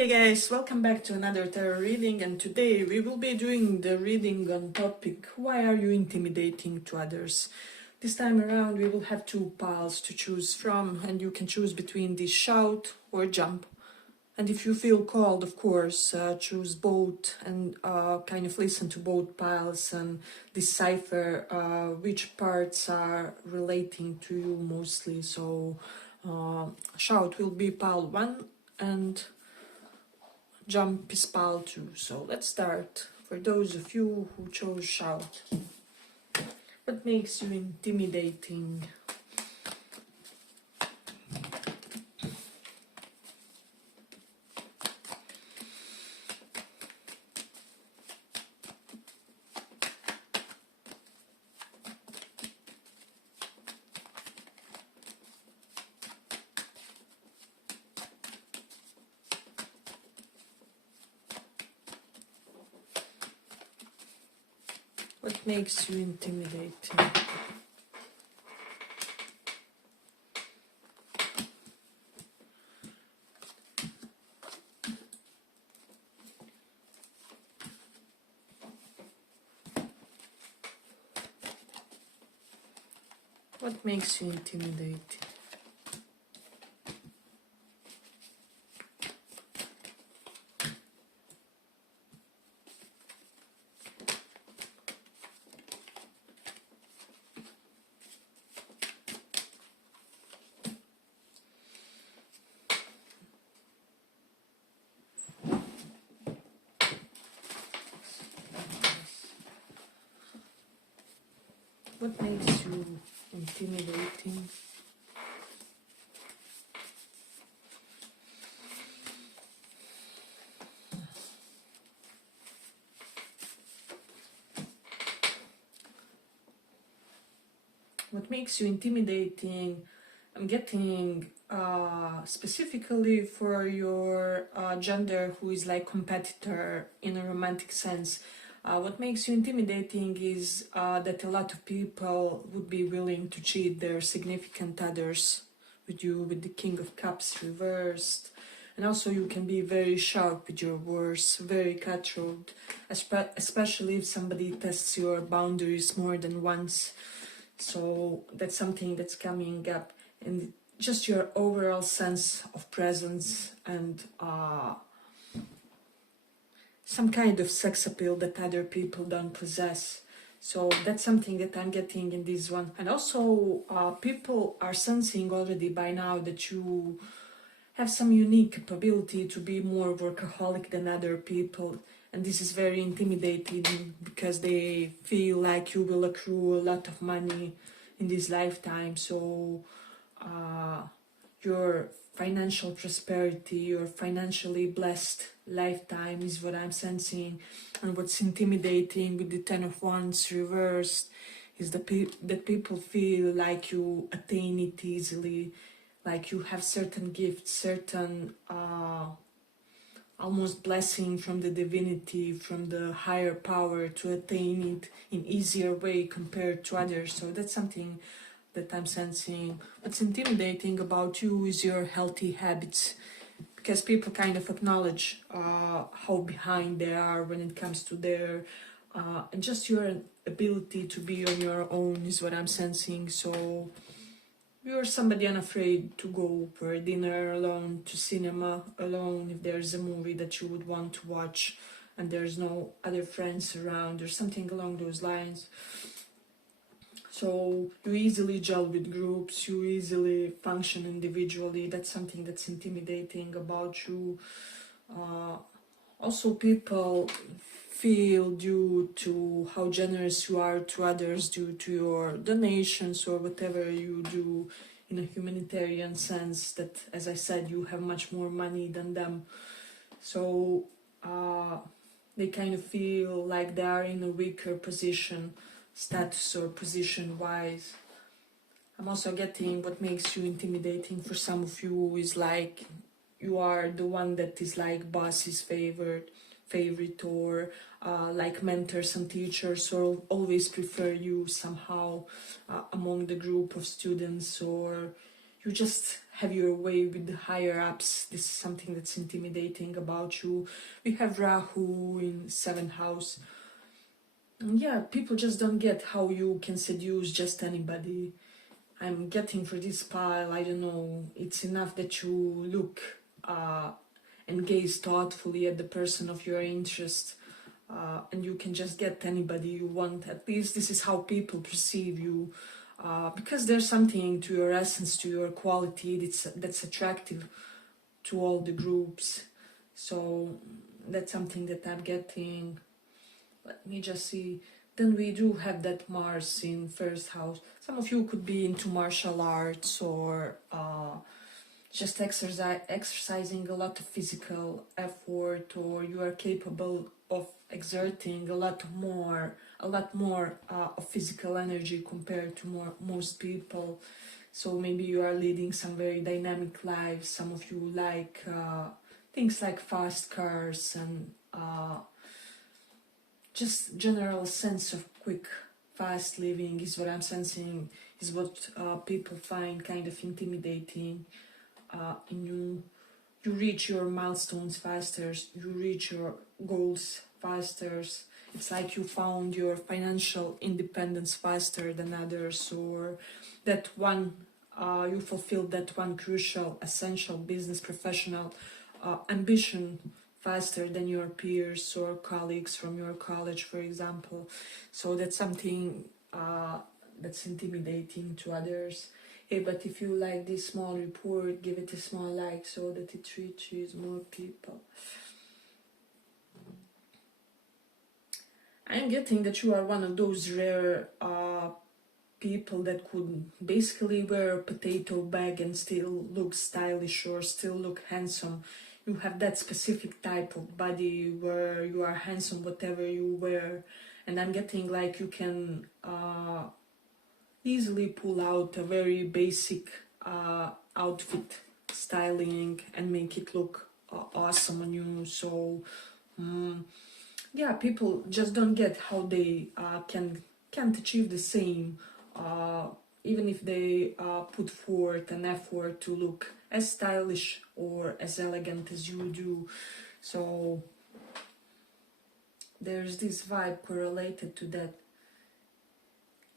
Hey guys, welcome back to another tarot reading, and today we will be doing the reading on topic why are you intimidating to others. This time around we will have two piles to choose from, and you can choose between the shout or jump. And if you feel called, of course, choose both and kind of listen to both piles and decipher which parts are relating to you mostly. So shout will be pile 1 and jump is pile 2. So let's start. For those of you who chose shout, what makes you intimidating? What makes you intimidating? What makes you intimidating? What makes you intimidating? What makes you intimidating? I'm getting specifically for your gender who is like competitor in a romantic sense. What makes you intimidating is that a lot of people would be willing to cheat their significant others with you, with the King of Cups reversed. And also you can be very sharp with your words, very cutthroat, especially if somebody tests your boundaries more than once. So that's something that's coming up, and just your overall sense of presence and some kind of sex appeal that other people don't possess. So that's something that I'm getting in this one. And also people are sensing already by now that you have some unique capability to be more workaholic than other people. And this is very intimidating because they feel like you will accrue a lot of money in this lifetime. So your financial prosperity, your financially blessed lifetime is what I'm sensing. And what's intimidating with the Ten of Wands reversed is that people feel like you attain it easily, like you have certain gifts, certain almost blessing from the divinity, from the higher power to attain it in easier way compared to others. So that's something that I'm sensing. What's intimidating about you is your healthy habits, because people kind of acknowledge how behind they are when it comes to their and just your ability to be on your own is what I'm sensing. So you're somebody unafraid to go for a dinner alone, to cinema alone, if there's a movie that you would want to watch and there's no other friends around or something along those lines. So you easily gel with groups, you easily function individually. That's something that's intimidating about you. Also people feel, due to how generous you are to others, due to your donations or whatever you do in a humanitarian sense, that, as I said, you have much more money than them. So they kind of feel like they are in a weaker position, status or position wise. I'm also getting what makes you intimidating for some of you is like you are the one that is like boss's favorite, or like mentors and teachers or always prefer you somehow among the group of students, or you just have your way with the higher ups. This is something that's intimidating about you. We have Rahu in 7th house. And yeah, people just don't get how you can seduce just anybody. I'm getting for this pile, I don't know, it's enough that you look and gaze thoughtfully at the person of your interest, and you can just get anybody you want. At least this is how people perceive you, because there's something to your essence, to your quality that's attractive to all the groups. So that's something that I'm getting. Let me just see. Then we do have that Mars in 1st house. Some of you could be into martial arts or just exercising a lot of physical effort, or you are capable of exerting a lot more of physical energy compared to most people. So maybe you are leading some very dynamic lives. Some of you like things like fast cars and just general sense of quick, fast living is what I'm sensing, is what people find kind of intimidating in you. You reach your milestones faster, you reach your goals faster. It's like you found your financial independence faster than others, or that one, you fulfilled that one crucial, essential business professional ambition faster than your peers or colleagues from your college, for example. So that's something that's intimidating to others. Hey, but if you like this small report, give it a small like so that it reaches more people. I'm getting that you are one of those rare people that could basically wear a potato bag and still look stylish or still look handsome. You have that specific type of body where you are handsome whatever you wear, and I'm getting like you can easily pull out a very basic outfit styling and make it look awesome on you. So yeah, people just don't get how they can't achieve the same, even if they put forth an effort to look as stylish or as elegant as you do. So there's this vibe correlated to that.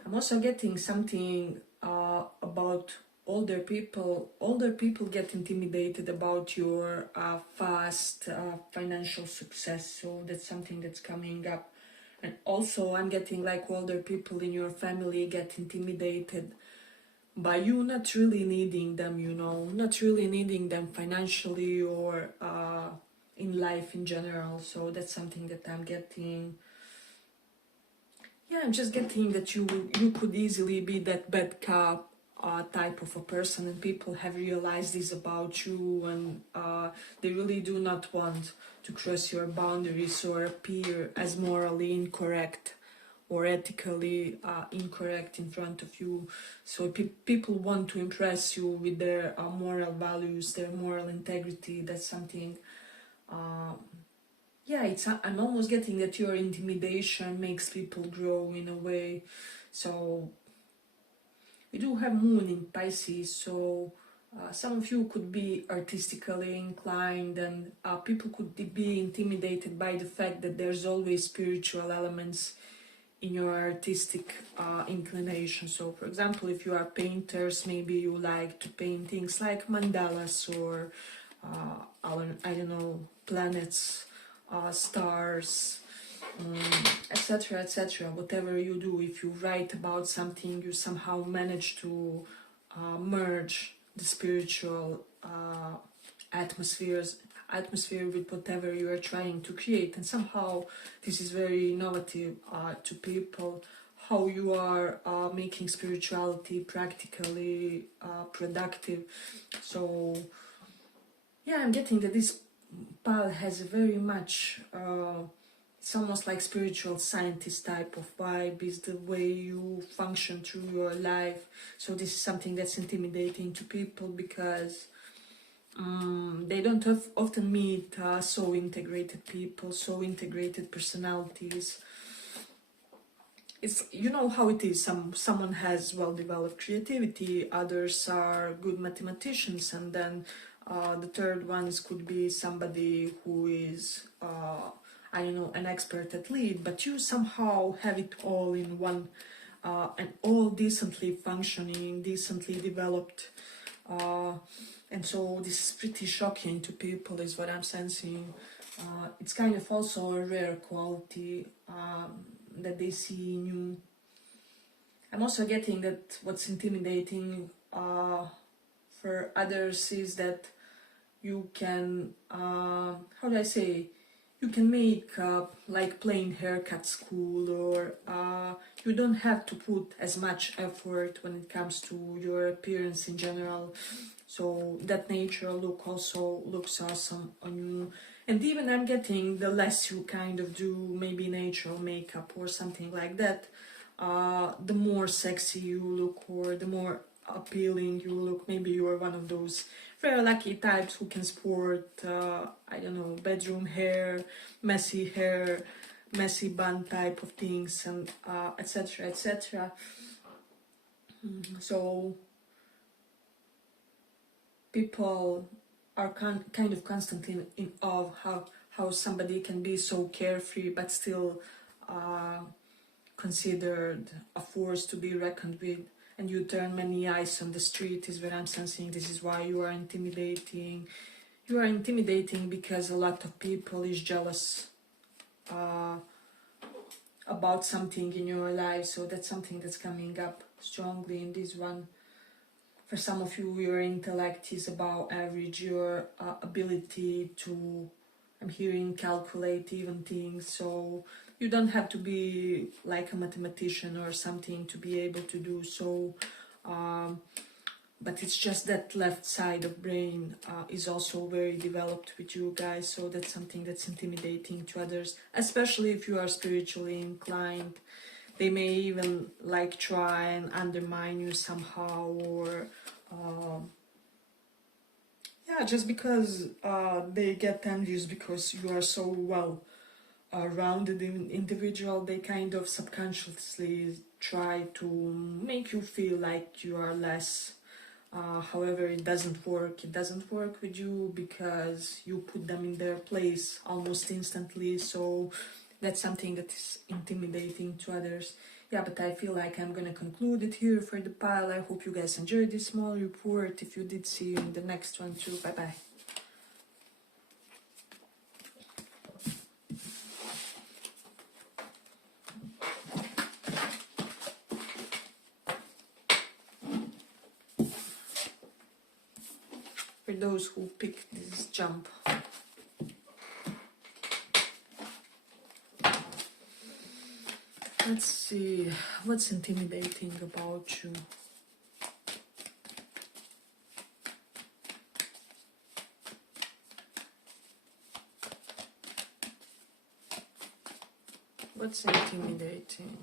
I'm also getting something about older people. Older people get intimidated about your fast financial success, so that's something that's coming up. And also I'm getting like older people in your family get intimidated by you not really needing them, you know, not really needing them financially or in life in general. So that's something that I'm getting. Yeah, I'm just getting that you could easily be that bad cop type of a person, and people have realized this about you, and they really do not want to cross your boundaries or appear as morally incorrect or ethically incorrect in front of you. So people want to impress you with their moral values, their moral integrity. That's something. Yeah, I'm almost getting that your intimidation makes people grow in a way. So we do have Moon in Pisces, so some of you could be artistically inclined, and people could be intimidated by the fact that there's always spiritual elements in your artistic inclination. So for example, if you are painters, maybe you like to paint things like mandalas or I don't know, planets, stars, etc, etc. Whatever you do, if you write about something, you somehow manage to merge the spiritual atmosphere with whatever you are trying to create, and somehow this is very innovative to people, how you are making spirituality practically productive. So yeah, I'm getting that this pile has a very much it's almost like spiritual scientist type of vibe, is the way you function through your life. So this is something that's intimidating to people because they don't often meet so integrated people, so integrated personalities. it's, you know how it is, someone has well-developed creativity, others are good mathematicians, and then the third ones could be somebody who is I don't know, an expert athlete, but you somehow have it all in one, and all decently functioning, decently developed, and so this is pretty shocking to people, is what I'm sensing. It's kind of also a rare quality that they see in you. I'm also getting that what's intimidating for others is that you can, how do I say, you can make like plain haircuts cool, or you don't have to put as much effort when it comes to your appearance in general. So that natural look also looks awesome on you. And even I'm getting the less you kind of do maybe natural makeup or something like that, the more sexy you look, or the more appealing you look. Maybe you are one of those very lucky types who can sport, I don't know, bedroom hair, messy bun type of things, and etc. etc. So people are kind of constantly in awe of how somebody can be so carefree but still considered a force to be reckoned with, and you turn many eyes on the street, is what I'm sensing. This is why you are intimidating. You are intimidating because a lot of people is jealous about something in your life, so that's something that's coming up strongly in this one. For some of you, your intellect is above average, your ability to, I'm hearing, calculate even things, so you don't have to be like a mathematician or something to be able to do so, but it's just that left side of brain is also very developed with you guys, so that's something that's intimidating to others, especially if you are spiritually inclined. They may even like try and undermine you somehow, or yeah, just because they get envious because you are so well rounded individual, they kind of subconsciously try to make you feel like you are less. However, it doesn't work. It doesn't work with you because you put them in their place almost instantly. So that's something that is intimidating to others. Yeah, but I feel like I'm gonna conclude it here for the pile. I hope you guys enjoyed this small report. If you did, see you in the next one too. Bye bye. For those who picked this jump. Let's see, what's intimidating about you? What's intimidating?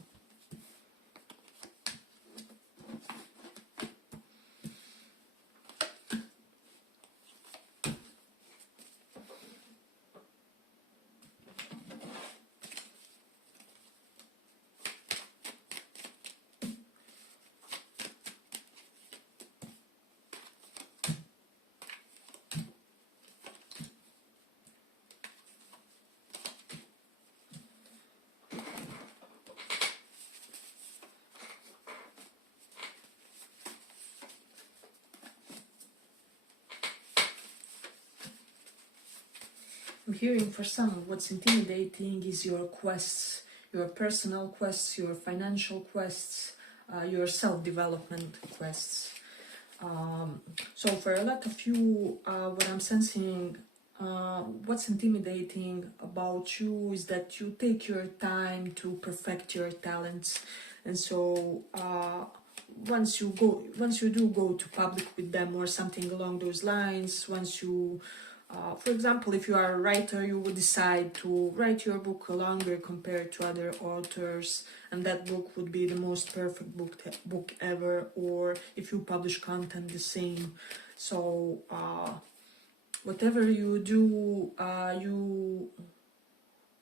I'm hearing for some, what's intimidating is your quests, your personal quests, your financial quests, your self-development quests. So for a lot of you, what I'm sensing, what's intimidating about you is that you take your time to perfect your talents, and so once you do go to public with them or something along those lines, once you for example, if you are a writer, you would decide to write your book longer compared to other authors, and that book would be the most perfect book ever. Or if you publish content, the same. So whatever you do, you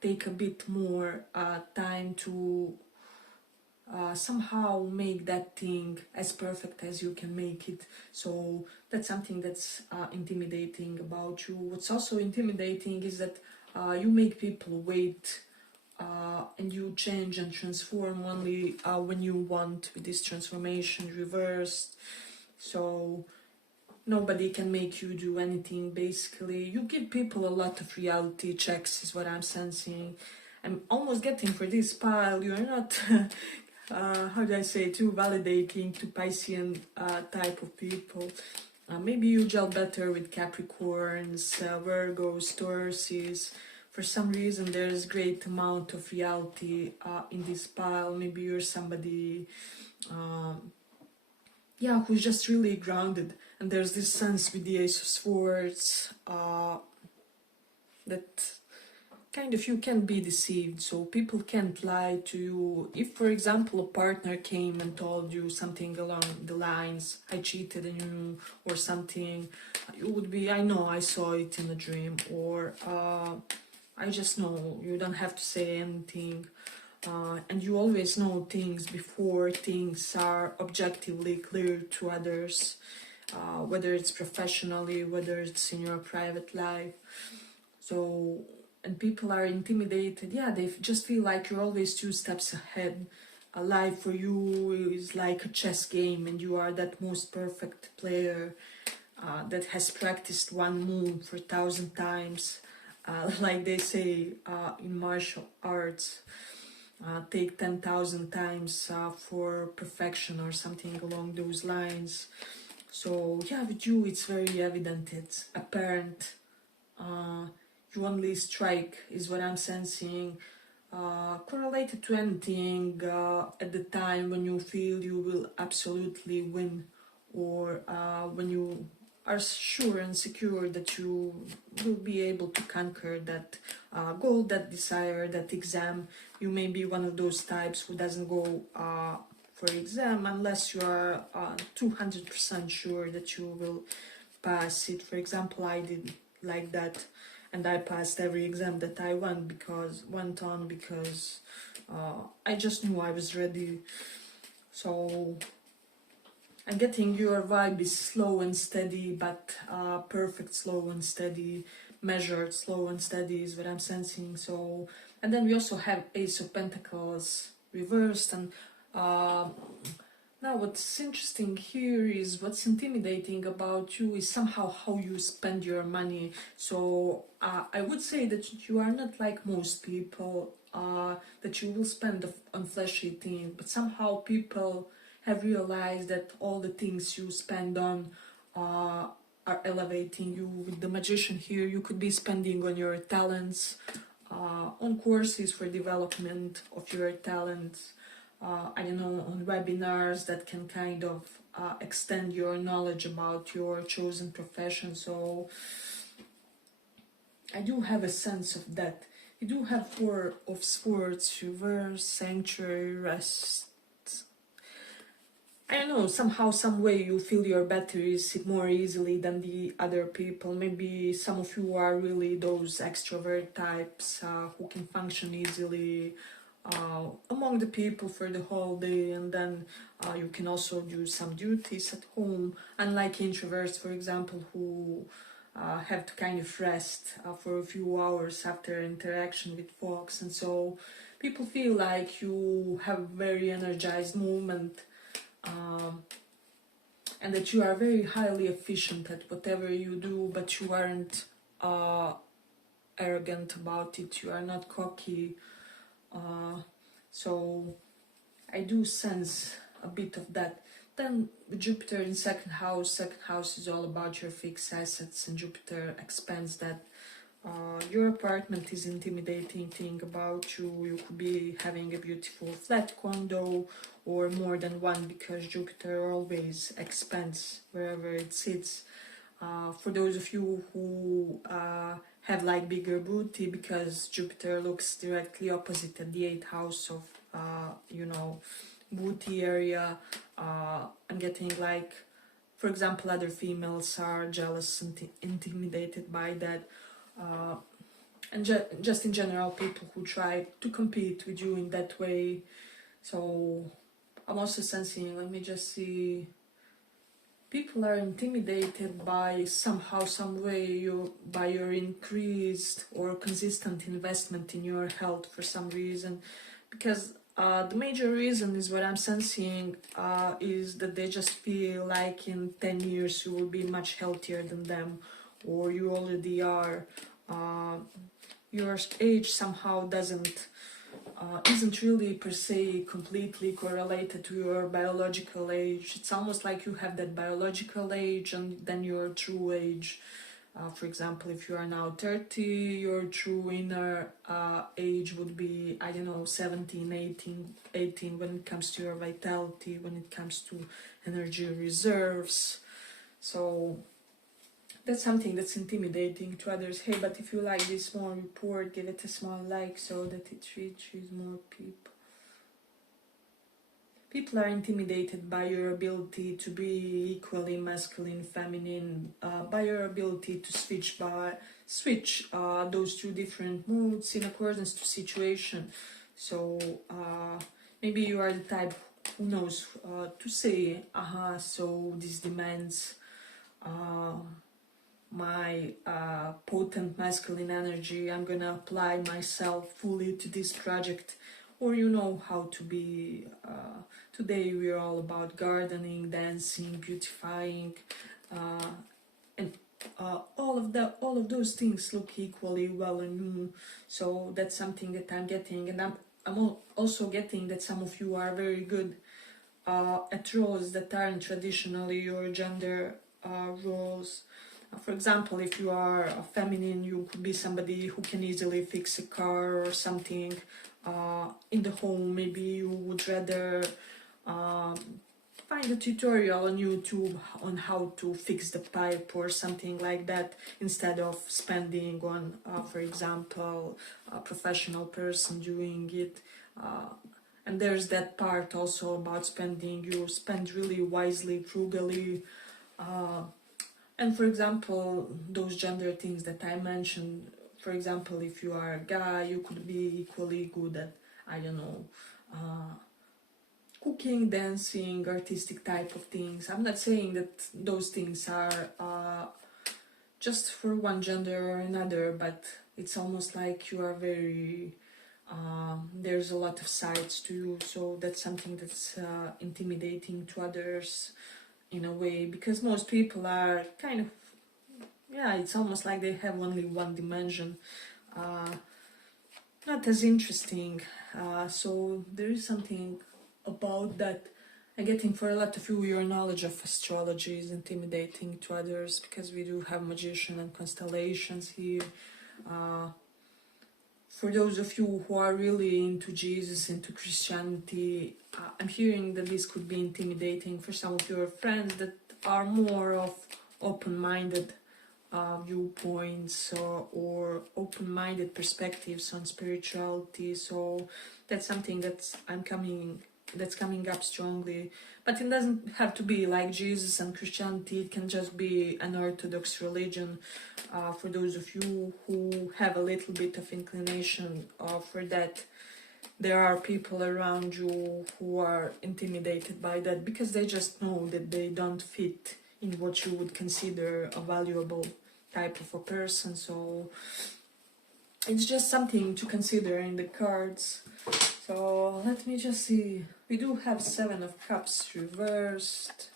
take a bit more time to somehow make that thing as perfect as you can make it. So that's something that's intimidating about you. What's also intimidating is that you make people wait, and you change and transform only when you want, with this transformation reversed. So nobody can make you do anything, basically. You give people a lot of reality checks, is what I'm sensing. I'm almost getting for this pile, you're not, how do I say, too validating to Piscean type of people. Maybe you gel better with Capricorns, Virgos, Tauruses. For some reason, there's great amount of reality in this pile. Maybe you're somebody, yeah, who's just really grounded. And there's this sense with the Ace of Swords that kind of you can be deceived, so people can't lie to you. If, for example, a partner came and told you something along the lines, I cheated on you, or something, you would be, I know, I saw it in a dream, or I just know, you don't have to say anything. And you always know things before things are objectively clear to others, whether it's professionally, whether it's in your private life. So, and people are intimidated, yeah, they just feel like you're always 2 steps ahead. Life for you is like a chess game, and you are that most perfect player that has practiced one move for 1,000 times. Like they say in martial arts, take 10,000 times for perfection, or something along those lines. So yeah, with you it's very evident, it's apparent. You only strike, is what I'm sensing, correlated to anything at the time when you feel you will absolutely win, or when you are sure and secure that you will be able to conquer that goal, that desire, that exam. You may be one of those types who doesn't go for exam unless you are 200% sure that you will pass it. For example, I did like that, and I passed every exam that I went on because I just knew I was ready. So I'm getting your vibe is slow and steady, but perfect slow and steady, measured slow and steady is what I'm sensing. So, and then we also have Ace of Pentacles reversed, and now what's interesting here is, what's intimidating about you is somehow how you spend your money. So I would say that you are not like most people, that you will spend on flashy things, but somehow people have realized that all the things you spend on are elevating you. With the Magician here, you could be spending on your talents, on courses for development of your talents, I don't know, on webinars that can kind of extend your knowledge about your chosen profession. So I do have a sense of that. You do have 4 of Swords, reverse, Sanctuary, Rest. I don't know, somehow, some way you fill your batteries more easily than the other people. Maybe some of you are really those extrovert types who can function easily among the people for the whole day, and then you can also do some duties at home, unlike introverts, for example, who have to kind of rest for a few hours after interaction with folks. And so people feel like you have very energized movement, and that you are very highly efficient at whatever you do, but you aren't arrogant about it, you are not cocky. So I do sense a bit of that. Then with Jupiter in second house is all about your fixed assets, and Jupiter expands that. Your apartment is intimidating thing about you. You could be having a beautiful flat condo, or more than one, because Jupiter always expands wherever it sits. For those of you who have like bigger booty, because Jupiter looks directly opposite at the 8th house of you know, booty area, I'm getting like, for example, other females are jealous and intimidated by that. And just in general, people who try to compete with you in that way. So I'm also sensing, let me just see, people are intimidated by somehow, some way, by your increased or consistent investment in your health for some reason. Because the major reason is what I'm sensing is that they just feel like in 10 years you will be much healthier than them, or you already are. Your age somehow isn't really per se completely correlated to your biological age. It's almost like you have that biological age and then your true age. For example, if you are now 30, your true inner age would be, I don't know, 17, 18 when it comes to your vitality, when it comes to energy reserves. So that's something that's intimidating to others. Hey, but if you like this small report, give it a small like so that it reaches more people. People are intimidated by your ability to be equally masculine, feminine, by your ability to switch those two different moods in accordance to situation. So maybe you are the type who knows to say, so this demands my potent masculine energy. I'm gonna apply myself fully to this project. Or you know how to be. Today we're all about gardening, dancing, beautifying, and all of those things look equally well on you. So that's something that I'm getting, and I'm also getting that some of you are very good at roles that aren't traditionally your gender roles. For example, if you are a feminine, you could be somebody who can easily fix a car or something in the home. Maybe you would rather find a tutorial on YouTube on how to fix the pipe or something like that, instead of spending on, for example, a professional person doing it. And there's that part also about spending. You spend really wisely, frugally. And for example, those gender things that I mentioned, for example, if you are a guy, you could be equally good at, I don't know, cooking, dancing, artistic type of things. I'm not saying that those things are just for one gender or another, but it's almost like you are very, there's a lot of sides to you, so that's something that's intimidating to others in a way, because most people are kind of, yeah, it's almost like they have only one dimension, not as interesting. So there is something about that. I'm getting for a lot of you, your knowledge of astrology is intimidating to others, because we do have magician and constellations here. For those of you who are really into Jesus, into Christianity, I'm hearing that this could be intimidating for some of your friends that are more of open-minded viewpoints or open-minded perspectives on spirituality. So that's something that's coming up strongly. But it doesn't have to be like Jesus and Christianity. It can just be an Orthodox religion. For those of you who have a little bit of inclination for that, there are people around you who are intimidated by that, because they just know that they don't fit in what you would consider a valuable type of a person. So it's just something to consider in the cards. So let me just see. We do have 7 of Cups reversed.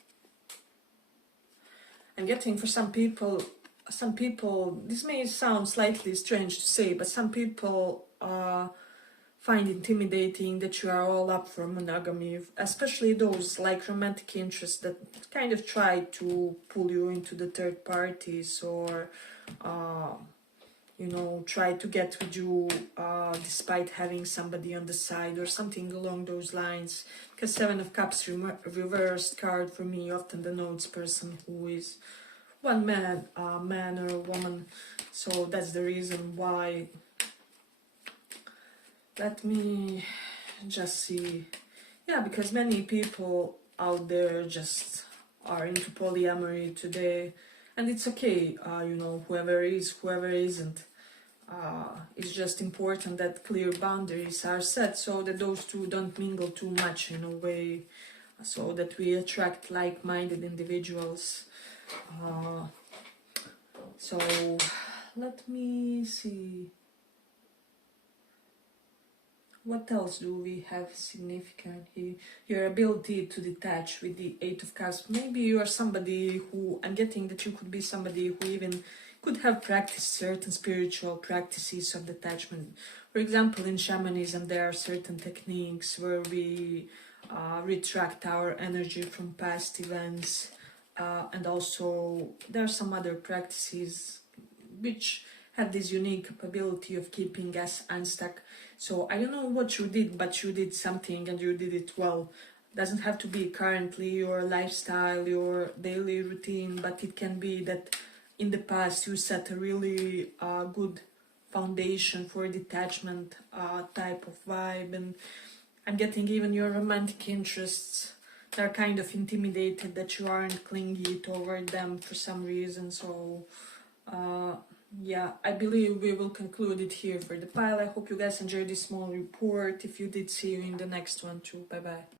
I'm getting for some people, this may sound slightly strange to say, but some people find intimidating that you are all up for monogamy, especially those like romantic interests that kind of try to pull you into the third parties, or try to get with you despite having somebody on the side or something along those lines. Because 7 of Cups reversed card for me often denotes person who is one man, a man or a woman. So that's the reason why. Let me just see. Yeah, because many people out there just are into polyamory today, and it's okay. Whoever is, whoever isn't. It's just important that clear boundaries are set so that those two don't mingle too much in a way, so that we attract like-minded individuals. So let me see. What else do we have significant here? Your ability to detach with the Eight of Cups. Maybe you are somebody who, I'm getting that you could be somebody who even could have practiced certain spiritual practices of detachment. For example, in shamanism, there are certain techniques where we retract our energy from past events, and also there are some other practices which have this unique capability of keeping us unstuck. So I don't know what you did, but you did something and you did it well. Doesn't have to be currently your lifestyle, your daily routine, but it can be that in the past you set a really good foundation for detachment type of vibe. And I'm getting even your romantic interests. They're kind of intimidated that you aren't clingy toward them for some reason. So yeah, I believe we will conclude it here for the pile. I hope you guys enjoyed this small report. If you did, see you in the next one too. Bye bye.